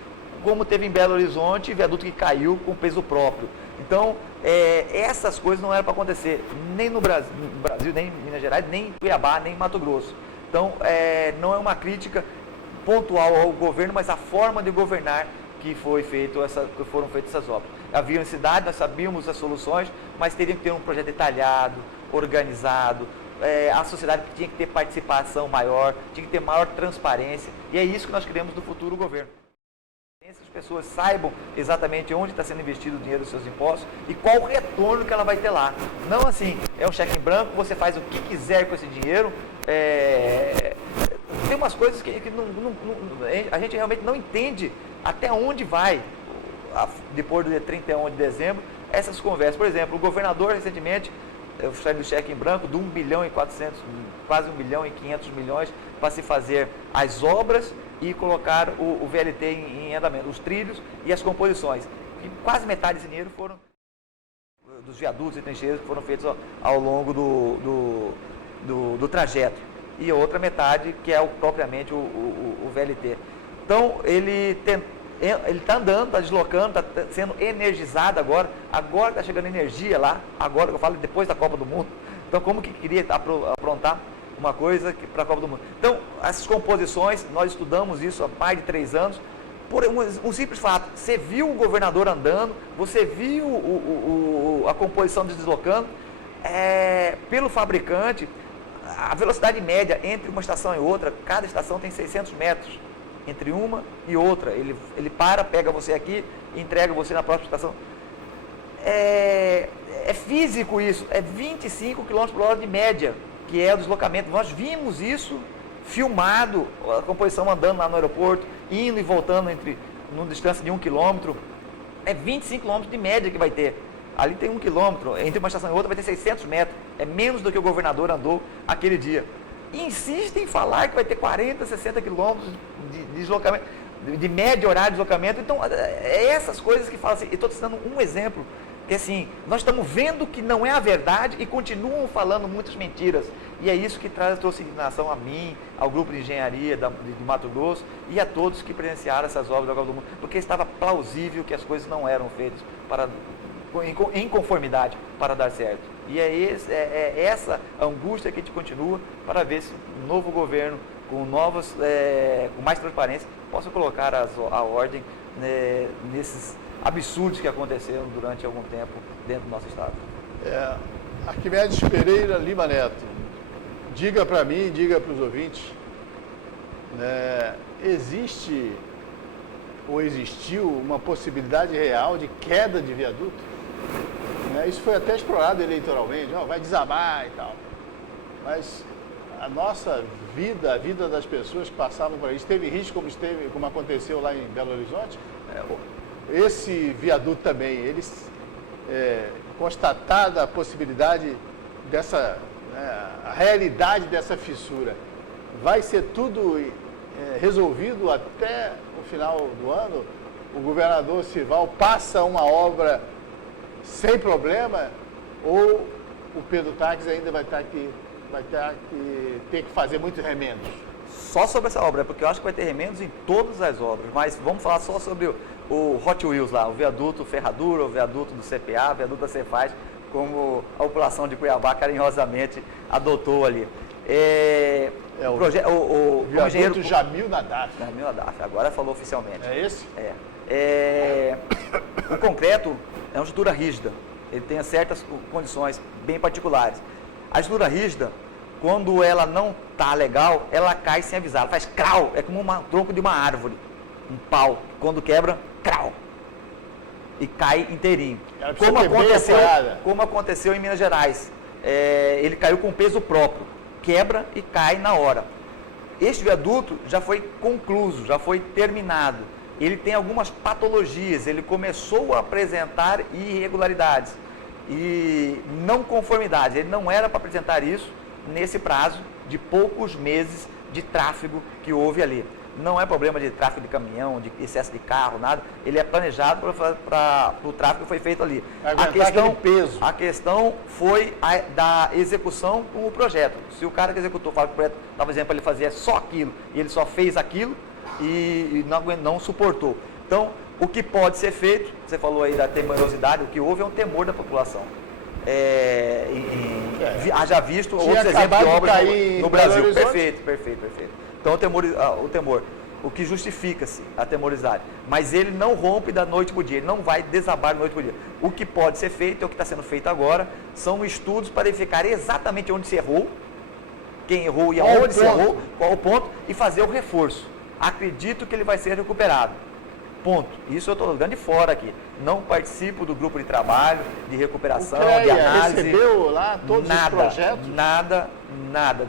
Como teve em Belo Horizonte, viaduto que caiu com peso próprio. Então, essas coisas não eram para acontecer, nem no Brasil, nem em Minas Gerais, nem em Cuiabá, nem em Mato Grosso. Então, não é uma crítica pontual ao governo, mas a forma de governar que foram feitas essas obras. Havia necessidade, nós sabíamos as soluções, mas teriam que ter um projeto detalhado, organizado, a sociedade tinha que ter participação maior, tinha que ter maior transparência, e é isso que nós queremos do futuro governo. As pessoas saibam exatamente onde está sendo investido o dinheiro dos seus impostos e qual o retorno que ela vai ter lá. Não assim, é um cheque em branco, você faz o que quiser com esse dinheiro. Tem umas coisas que a gente realmente não entende até onde vai, depois do dia 31 de dezembro, essas conversas. Por exemplo, o governador recentemente saiu do cheque em branco de 1 bilhão e 400, quase 1 bilhão e 500 milhões para se fazer as obras e colocar o VLT em andamento, os trilhos e as composições. E quase metade desse dinheiro foram dos viadutos e trincheiras que foram feitos ao longo do trajeto. E a outra metade que é propriamente o VLT. Então, ele está andando, está deslocando, está sendo energizado agora está chegando energia lá, agora que eu falo depois da Copa do Mundo. Então, como que queria aprontar uma coisa para a Copa do Mundo? Então, essas composições, nós estudamos isso há mais de 3 anos, por um simples fato, você viu o governador andando, você viu a composição deslocando, pelo fabricante, a velocidade média entre uma estação e outra, cada estação tem 600 metros entre uma e outra. Ele para, pega você aqui e entrega você na próxima estação. É físico isso, é 25 km por hora de média, que é o deslocamento. Nós vimos isso filmado, a composição andando lá no aeroporto, indo e voltando numa distância de 1 km. É 25 km de média que vai ter. Ali tem 1 km, entre uma estação e outra vai ter 600 metros. É menos do que o governador andou aquele dia. E insistem em falar que vai ter 40, 60 quilômetros de deslocamento, de média horário de deslocamento. Então, essas coisas que falam assim, eu estou te dando um exemplo, que assim, nós estamos vendo que não é a verdade e continuam falando muitas mentiras. E é isso que trouxe indignação a mim, ao grupo de engenharia de Mato Grosso e a todos que presenciaram essas obras da Copa do Mundo, porque estava plausível que as coisas não eram feitas em conformidade para dar certo. E é essa angústia que a gente continua para ver se um novo governo, com mais transparência, possa colocar a ordem nesses absurdos que aconteceram durante algum tempo dentro do nosso estado. Arquimedes Pereira Lima Neto, diga para mim, diga para os ouvintes, existe ou existiu uma possibilidade real de queda de viaduto? Isso foi até explorado eleitoralmente, vai desabar e tal. Mas a nossa vida, a vida das pessoas que passavam por isso, teve risco como aconteceu lá em Belo Horizonte? Esse viaduto também, eles constatada a possibilidade dessa, a realidade dessa fissura, vai ser tudo resolvido até o final do ano? O governador Sival passa uma obra sem problema, ou o Pedro Taques ainda vai ter que fazer muitos remendos? Só sobre essa obra, porque eu acho que vai ter remendos em todas as obras, mas vamos falar só sobre o Hot Wheels lá, o viaduto Ferradura, o viaduto do CPA, o viaduto da Cefaz, como a população de Cuiabá carinhosamente adotou ali. O viaduto Jamil Nadaf. Jamil Nadaf, agora falou oficialmente. É esse? O concreto é uma estrutura rígida, ele tem certas condições bem particulares. A estrutura rígida, quando ela não está legal, ela cai sem avisar, ela faz crau, é como um tronco de uma árvore, um pau, quando quebra, crau, e cai inteirinho. Como aconteceu em Minas Gerais, ele caiu com peso próprio, quebra e cai na hora. Este viaduto já foi concluso, já foi terminado. Ele tem algumas patologias, ele começou a apresentar irregularidades e não conformidades. Ele não era para apresentar isso nesse prazo de poucos meses de tráfego que houve ali. Não é problema de tráfego de caminhão, de excesso de carro, nada. Ele é planejado para o tráfego que foi feito ali. A questão foi da execução com o projeto. Se o cara que executou fala que o projeto estava dizendo para ele fazer só aquilo e ele só fez aquilo e não suportou. Então, o que pode ser feito, você falou aí da temerosidade, o que houve é um temor da população. Haja visto outros exemplos de obras no Brasil. Perfeito. Então, o temor, o que justifica-se a temorosidade, mas ele não rompe da noite para o dia, ele não vai desabar da noite para o dia. O que pode ser feito, é o que está sendo feito agora, são estudos para verificar exatamente onde se errou, quem errou e aonde se errou, qual o ponto, e fazer o reforço. Acredito que ele vai ser recuperado. Ponto. Isso eu estou dando de fora aqui. Não participo do grupo de trabalho, de recuperação, de análise. Recebeu lá todos os projetos? Nada.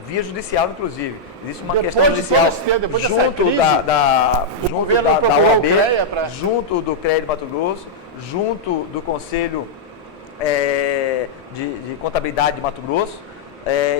Via judicial, inclusive. Existe uma questão judicial junto da OAB, junto do CREA de Mato Grosso, junto do Conselho de Contabilidade de Mato Grosso,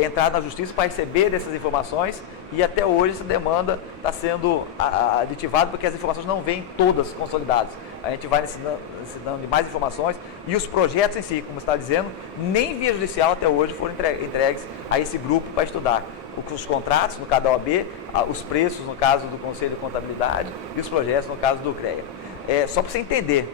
entrar na justiça para receber dessas informações, e até hoje essa demanda está sendo aditivada porque as informações não vêm todas consolidadas. A gente vai necessitando de mais informações, e os projetos em si, como você está dizendo, nem via judicial até hoje foram entregues a esse grupo para estudar. Os contratos, no caso da OAB, os preços, no caso do Conselho de Contabilidade, e os projetos, no caso do CREA. Só para você entender,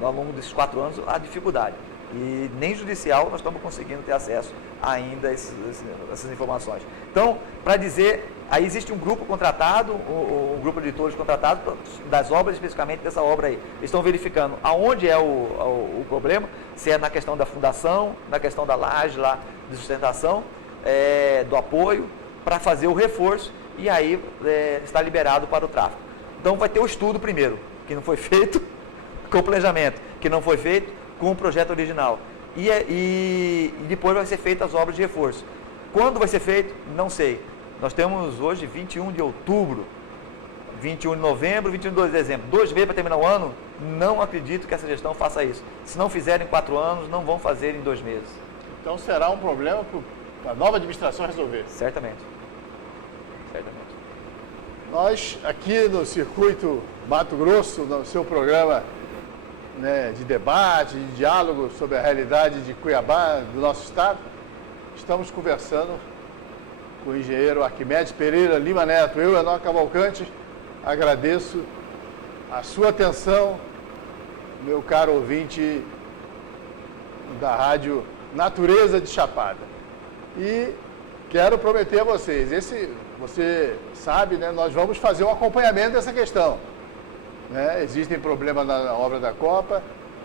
ao longo desses 4 anos, a dificuldade. E nem judicial nós estamos conseguindo ter acesso ainda a essas informações. Então, para dizer, aí existe um grupo contratado, um grupo de editores contratado das obras, especificamente dessa obra aí. Eles estão verificando aonde é o problema, se é na questão da fundação, na questão da laje lá de sustentação, do apoio, para fazer o reforço, e aí está liberado para o tráfego. Então vai ter o estudo primeiro, que não foi feito com o planejamento, que não foi feito com o projeto original. E depois vai ser feito as obras de reforço. Quando vai ser feito? Não sei. Nós temos hoje 21 de outubro, 21 de novembro, 21 de dezembro. 2 meses para terminar o ano, não acredito que essa gestão faça isso. Se não fizerem em 4 anos, não vão fazer em 2 meses. Então será um problema para a nova administração resolver? Certamente. Nós, aqui no Circuito Mato Grosso, no seu programa de debate, de diálogo sobre a realidade de Cuiabá, do nosso estado, estamos conversando com o engenheiro Arquimedes Pereira Lima Neto. Eu, Enoque Cavalcante, agradeço a sua atenção, meu caro ouvinte da Rádio Natureza de Chapada. E quero prometer a vocês, você sabe, nós vamos fazer um acompanhamento dessa questão. Existem problemas na obra da Copa,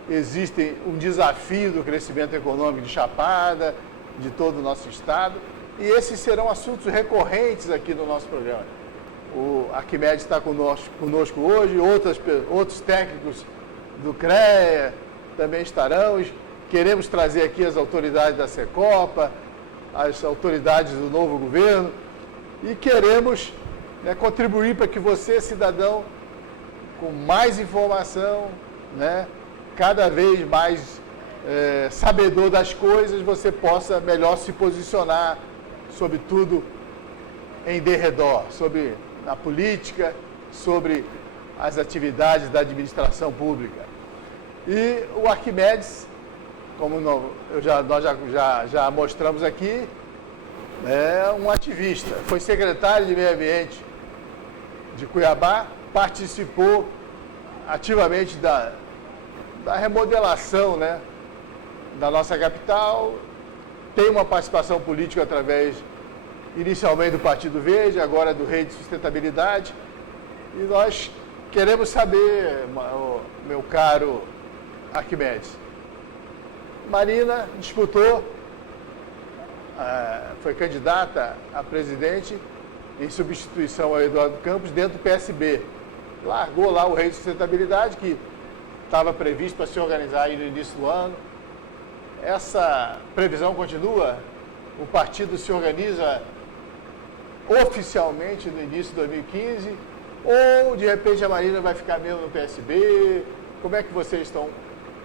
existe um desafio do crescimento econômico de Chapada, de todo o nosso estado, e esses serão assuntos recorrentes aqui no nosso programa. O Arquimedes está conosco hoje, outros técnicos do CREA também estarão. Queremos trazer aqui as autoridades da Secopa, as autoridades do novo governo, e queremos contribuir para que você, cidadão, com mais informação, cada vez mais sabedor das coisas, você possa melhor se posicionar sobre tudo em derredor, sobre a política, sobre as atividades da administração pública. E o Arquimedes, como nós já mostramos aqui, é um ativista, foi secretário de Meio Ambiente de Cuiabá, participou ativamente da remodelação da nossa capital, tem uma participação política através, inicialmente, do Partido Verde, agora do Rede de Sustentabilidade, e nós queremos saber, meu caro Arquimedes, Marina disputou, foi candidata a presidente em substituição ao Eduardo Campos dentro do PSB. Largou lá o Rede de Sustentabilidade, que estava previsto para se organizar aí no início do ano. Essa previsão continua? O partido se organiza oficialmente no início de 2015? Ou, de repente, a Marina vai ficar mesmo no PSB? Como é que vocês estão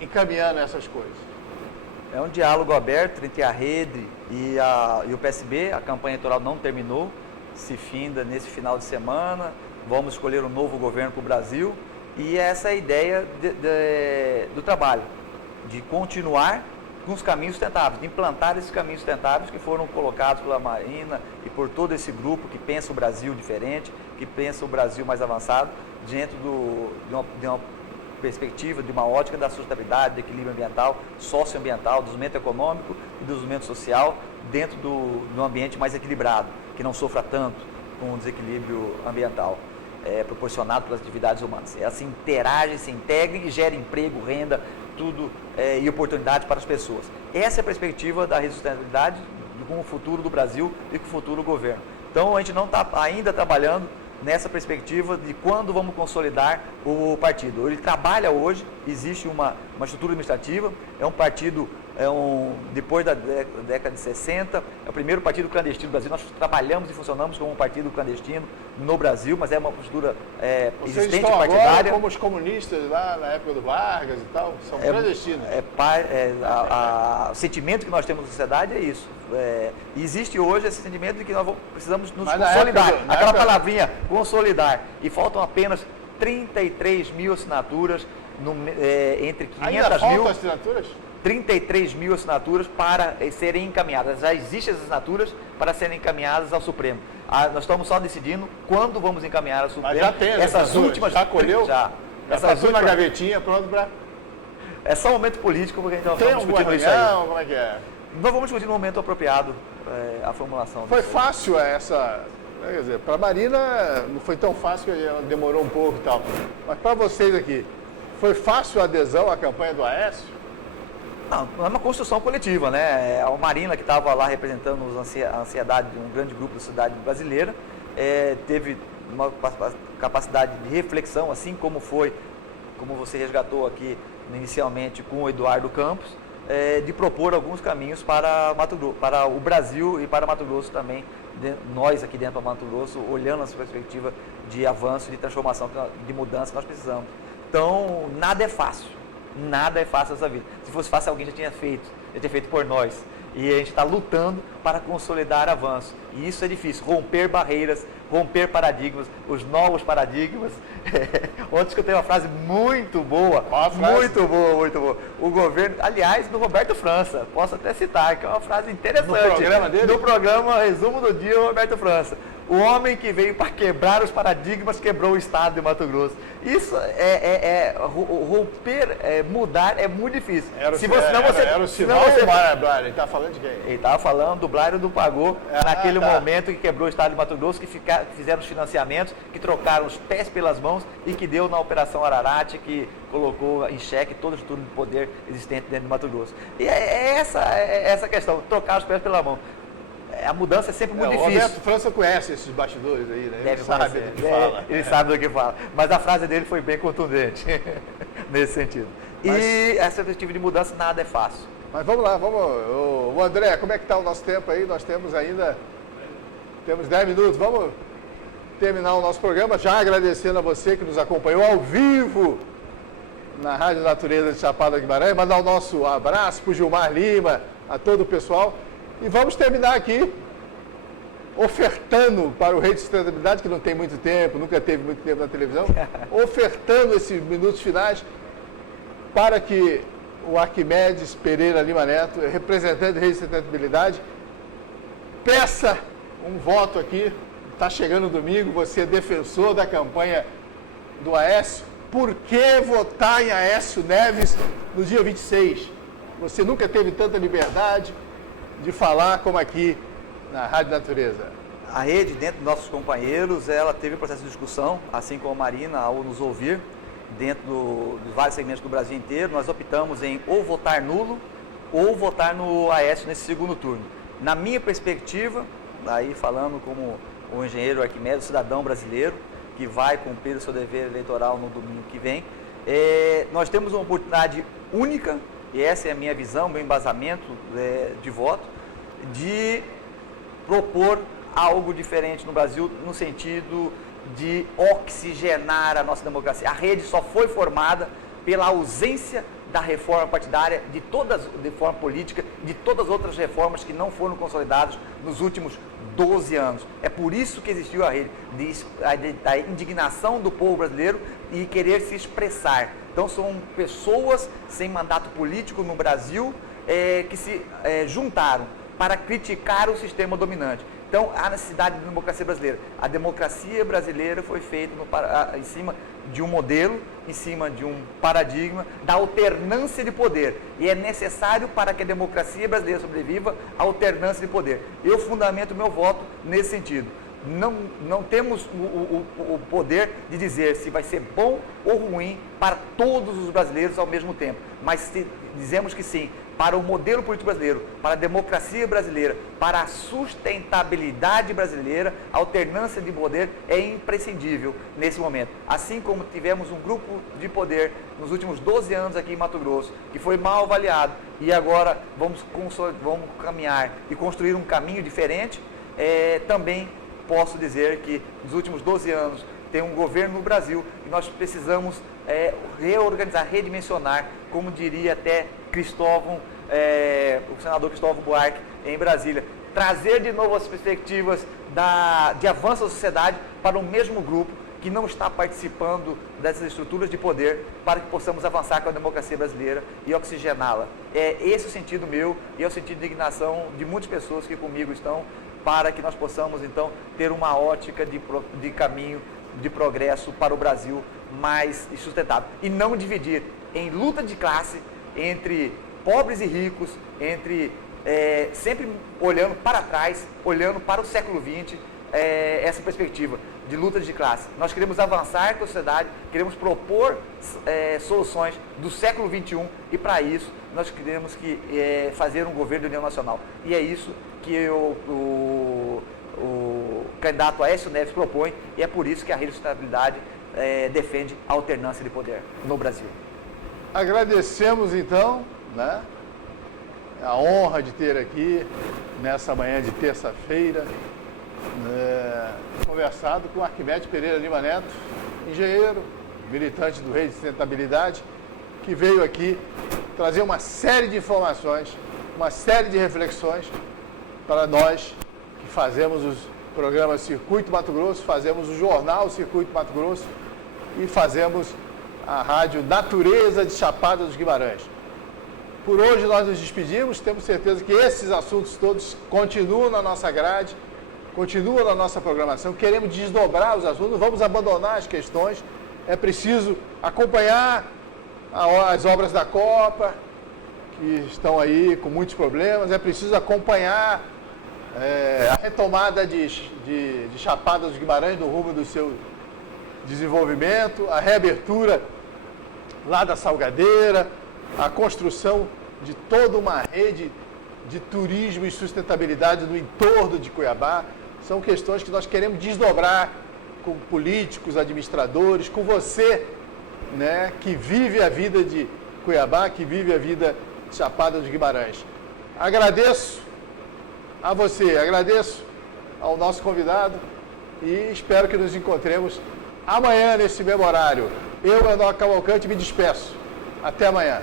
encaminhando essas coisas? É um diálogo aberto entre a Rede e o PSB. A campanha eleitoral não terminou, se finda nesse final de semana. Vamos escolher um novo governo para o Brasil. E essa é a ideia do trabalho, de continuar com os caminhos sustentáveis, de implantar esses caminhos sustentáveis que foram colocados pela Marina e por todo esse grupo que pensa o Brasil diferente, que pensa o Brasil mais avançado, dentro de uma perspectiva, de uma ótica da sustentabilidade, do equilíbrio ambiental, socioambiental, do desenvolvimento econômico e do desenvolvimento social, dentro do ambiente mais equilibrado, que não sofra tanto com o desequilíbrio ambiental. Proporcionado pelas atividades humanas. Elas se interagem, se integram e geram emprego, renda, tudo e oportunidade para as pessoas. Essa é a perspectiva da sustentabilidade com o futuro do Brasil e com o futuro do governo. Então, a gente não está ainda trabalhando nessa perspectiva de quando vamos consolidar o partido. Ele trabalha hoje, existe uma estrutura administrativa, é um partido, depois da década de 60, é o primeiro partido clandestino do Brasil. Nós trabalhamos e funcionamos como um partido clandestino no Brasil, mas é uma postura existente estão partidária. Agora, como os comunistas lá na época do Vargas e tal, são clandestinos. O sentimento que nós temos na sociedade é isso. Existe hoje esse sentimento de que nós precisamos nos consolidar. Aquela palavrinha, consolidar. E faltam apenas 33 mil assinaturas, entre 500 Ainda mil... faltam assinaturas? 33 mil assinaturas para serem encaminhadas. Já existem as assinaturas para serem encaminhadas ao Supremo. Nós estamos só decidindo quando vamos encaminhar ao Supremo. Mas já tem essas últimas. Já colheu? Já. Essas últimas na gavetinha, pronto para... É só um momento político, porque a gente tem estamos discutindo isso aí. Como é que é? Nós vamos discutir no momento apropriado a formulação. Foi fácil essa... Quer dizer, para a Marina não foi tão fácil, que ela demorou um pouco e tal. Mas para vocês aqui, foi fácil a adesão à campanha do Aécio? Não é uma construção coletiva, né? A Marina, que estava lá representando a ansiedade de um grande grupo da sociedade brasileira, teve uma capacidade de reflexão, assim como você resgatou aqui inicialmente com o Eduardo Campos, de propor alguns caminhos para Mato Grosso, para o Brasil e para Mato Grosso também, nós aqui dentro do Mato Grosso, olhando essa perspectiva de avanço, de transformação, de mudança que nós precisamos. Então, nada é fácil. Nada é fácil nessa vida. Se fosse fácil, alguém já tinha feito por nós. E a gente está lutando para consolidar avanço. E isso é difícil, romper barreiras, romper paradigmas, os novos paradigmas. Ontem escutei uma frase muito boa, muito boa. O governo, aliás, do Roberto França, posso até citar, que é uma frase interessante. No programa dele? No programa Resumo do Dia, o Roberto França. O homem que veio para quebrar os paradigmas quebrou o estado de Mato Grosso. Isso romper, mudar é muito difícil. Era o sinal do Blairo. Ele está falando de quem? Ele estava falando do Blairo do Pagô, naquele momento que quebrou o estado de Mato Grosso, que fizeram os financiamentos, que trocaram os pés pelas mãos e que deu na Operação Ararate, que colocou em xeque toda a estrutura de poder existente dentro de Mato Grosso. E essa questão, trocar os pés pela mão. A mudança é sempre muito difícil. O Roberto França conhece esses bastidores aí, né? Ele sabe do que fala. Ele sabe do que fala. Mas a frase dele foi bem contundente, nesse sentido. E essa perspectiva de mudança, nada é fácil. Mas vamos lá, O André, como é que está o nosso tempo aí? Nós temos 10 minutos. Vamos terminar o nosso programa, já agradecendo a você que nos acompanhou ao vivo na Rádio Natureza de Chapada do Guimarães. Mandar o nosso abraço para o Gilmar Lima, a todo o pessoal. E vamos terminar aqui ofertando para o Rede de Sustentabilidade, que não tem muito tempo, nunca teve muito tempo na televisão, ofertando esses minutos finais para que o Arquimedes Pereira Lima Neto, representante da Rede de Sustentabilidade, peça um voto aqui. Está chegando domingo, você é defensor da campanha do Aécio. Por que votar em Aécio Neves no dia 26? Você nunca teve tanta liberdade de falar como aqui na Rádio Natureza. A rede, dentro dos nossos companheiros, ela teve um processo de discussão, assim como a Marina, ao nos ouvir, dentro dos vários segmentos do Brasil inteiro, nós optamos em ou votar nulo ou votar no Aécio nesse segundo turno. Na minha perspectiva, aí falando como o engenheiro Arquimedes, cidadão brasileiro, que vai cumprir o seu dever eleitoral no domingo que vem, nós temos uma oportunidade única, e essa é a minha visão, meu embasamento de voto, de propor algo diferente no Brasil, no sentido de oxigenar a nossa democracia. A rede só foi formada pela ausência da reforma partidária, de reforma política, de todas as outras reformas que não foram consolidadas nos últimos 12 anos. É por isso que existiu a rede, a indignação do povo brasileiro e querer se expressar. Então são pessoas sem mandato político no Brasil que se juntaram para criticar o sistema dominante. Então, há necessidade de democracia brasileira. A democracia brasileira foi feita em cima de um modelo, em cima de um paradigma da alternância de poder. E é necessário, para que a democracia brasileira sobreviva, a alternância de poder. Eu fundamento meu voto nesse sentido. Não temos o poder de dizer se vai ser bom ou ruim para todos os brasileiros ao mesmo tempo. Mas dizemos que sim, para o modelo político brasileiro, para a democracia brasileira, para a sustentabilidade brasileira, a alternância de poder é imprescindível nesse momento. Assim como tivemos um grupo de poder nos últimos 12 anos aqui em Mato Grosso, que foi mal avaliado, e agora vamos caminhar e construir um caminho diferente, também posso dizer que nos últimos 12 anos tem um governo no Brasil e nós precisamos reorganizar, redimensionar, como diria até o senador Cristóvão Buarque em Brasília, trazer de novo as perspectivas de avanço da sociedade para o mesmo grupo que não está participando dessas estruturas de poder, para que possamos avançar com a democracia brasileira e oxigená-la. É esse o sentido meu e é o sentido de indignação de muitas pessoas que comigo estão, para que nós possamos, então, ter uma ótica de caminho, de progresso para o Brasil mais sustentável. E não dividir em luta de classe entre pobres e ricos, sempre olhando para trás, olhando para o século XX, essa perspectiva de luta de classe. Nós queremos avançar com a sociedade, queremos propor soluções do século XXI e, para isso, nós queremos fazer um governo de união nacional. E é isso que o candidato Aécio Neves propõe, e é por isso que a Rede de Sustentabilidade defende a alternância de poder no Brasil. Agradecemos, então, a honra de ter aqui, nessa manhã de terça-feira, conversado com Arquimedes Pereira Lima Neto, engenheiro, militante do Rede de Sustentabilidade, que veio aqui trazer uma série de informações, uma série de reflexões para nós que fazemos os programas Circuito Mato Grosso, fazemos o jornal Circuito Mato Grosso e fazemos a rádio Natureza de Chapada dos Guimarães. Por hoje nós nos despedimos, temos certeza que esses assuntos todos continuam na nossa grade, continuam na nossa programação, queremos desdobrar os assuntos, vamos abandonar as questões, é preciso acompanhar as obras da Copa, que estão aí com muitos problemas, é preciso acompanhar a retomada de Chapada dos Guimarães no rumo do seu desenvolvimento, a reabertura lá da Salgadeira, a construção de toda uma rede de turismo e sustentabilidade no entorno de Cuiabá. São questões que nós queremos desdobrar com políticos, administradores, com você, que vive a vida de Cuiabá, que vive a vida de Chapada dos Guimarães. Agradeço a você, agradeço ao nosso convidado e espero que nos encontremos amanhã nesse mesmo horário. Eu, Enoque Cavalcante, me despeço. Até amanhã.